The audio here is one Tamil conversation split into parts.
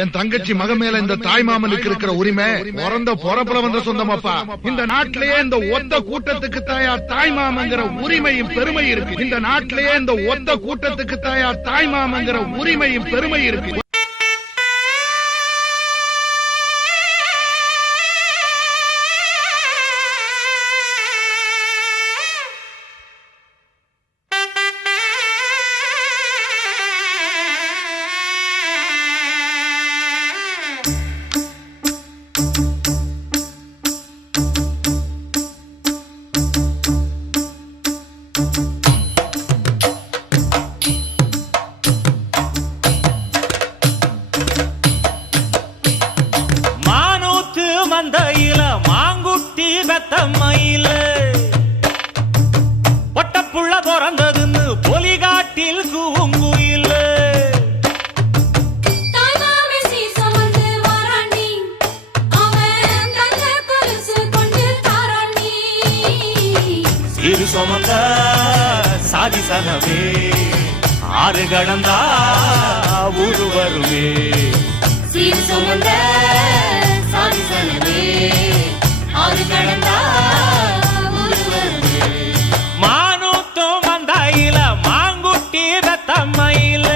என் தங்கச்சி மக மேல இந்த தாய் மாமனுக்கு இருக்கிற உரிமை பிறந்த பொறப்புல வந்த சொந்தமாப்பா. இந்த நாட்டிலேயே இந்த ஒத்த கூட்டத்துக்கு தாயார் தாய் மாமங்கிற உரிமையும் பெருமை இருக்கு. இந்த நாட்டிலேயே இந்த ஒத்த கூட்டத்துக்கு தாயார் தாய் மாமங்கிற உரிமையும் பெருமை இருக்கு. மந்தையில மாங்குட்டி வெத்தம்மையில பொட்டப்புள்ள பிறந்ததுன்னு பொலிகாட்டில் கூங்குயில சிறு சுமந்த சாதி சனவே ஆறு கடந்தா ஊரு வருவே சிறு சுமந்த மானூத்தும் மந்தையில மாங்குட்டி வெத்தம்மையில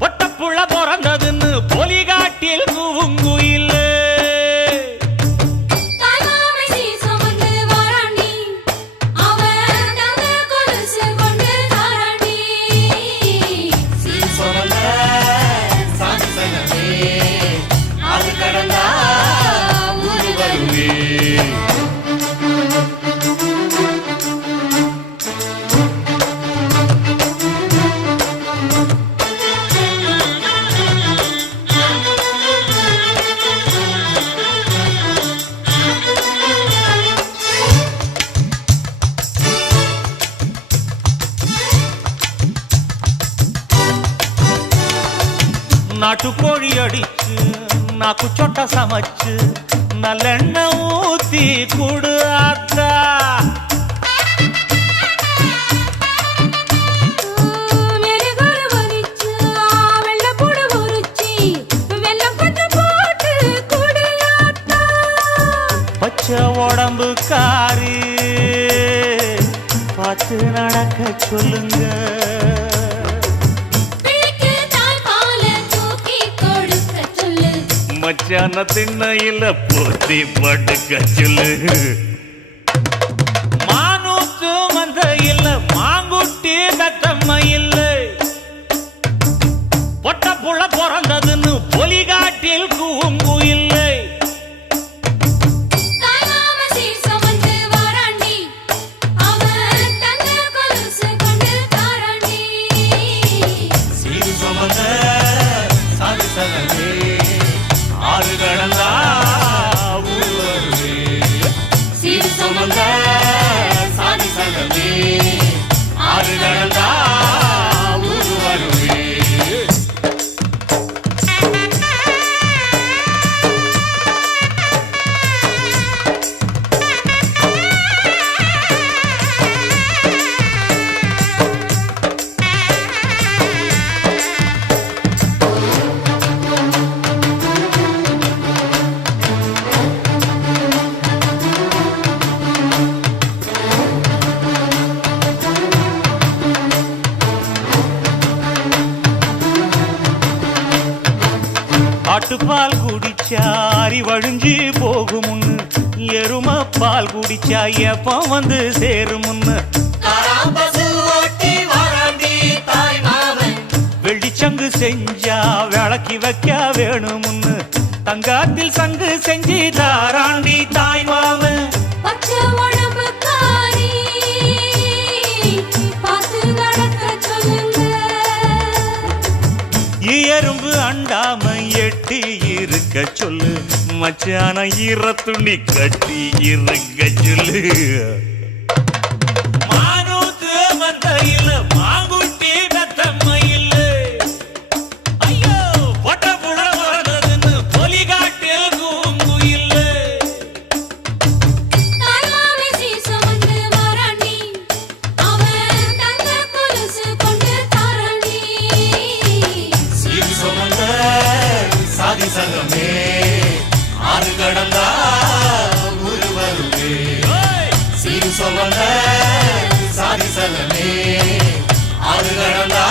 பொட்டப்புள்ள பிறந்ததுன்னு பொலிகாட்டில் கூங்குயில நாட்டுக்கோழி அடிச்சு நாக்கு சொட்ட சமைச்சு நல்லெண்ணெய் ஊத்தி குடு ஆத்தா பச்சை உடம்பு காரி பார்த்து நடக்க சொல்லுங்க மச்சான திண்ணையில போத்தி படுக்க சொல்லு மானூத்து மந்தையில மாங்குட்டி வெத்தம்மையில பொட்டப்புள்ள பிறந்ததுன்னு பொலிகாட்டில் கூங்குயில்லை ஆறு கடந்தா ஊரு வருவே சீர் சுமந்த சாதி சனவே ஆறு கடந்தா ஊரு வருவே ஆட்டுப்பால் குடிச்சா அறிவழிஞ்சி போகுமுன்னு எரும பால் குடிச்சா எப்ப வந்து சேருமுன்னு வெள்ளிச்சங்கு செஞ்சா விளக்கி வைக்க வேணுமுன்னு தங்காத்தில் சங்கு செஞ்சு தாராண்டி தாய் மாமன் எறும்பு அண்டாம எட்டி இருக்க சொல்லு மச்சான ஈரத்துணி கட்டி இருக்க சொல்லு மானூத்து மந்தையில மாங்குட்டி வெத்தம்மையில ஐயோ பொட்டப்புள்ள பிறந்ததுன்னு பொலிகாட்டில் கூங்குயில்ல சிறு சுமந்த மரகதமே ஆறு கடந்தா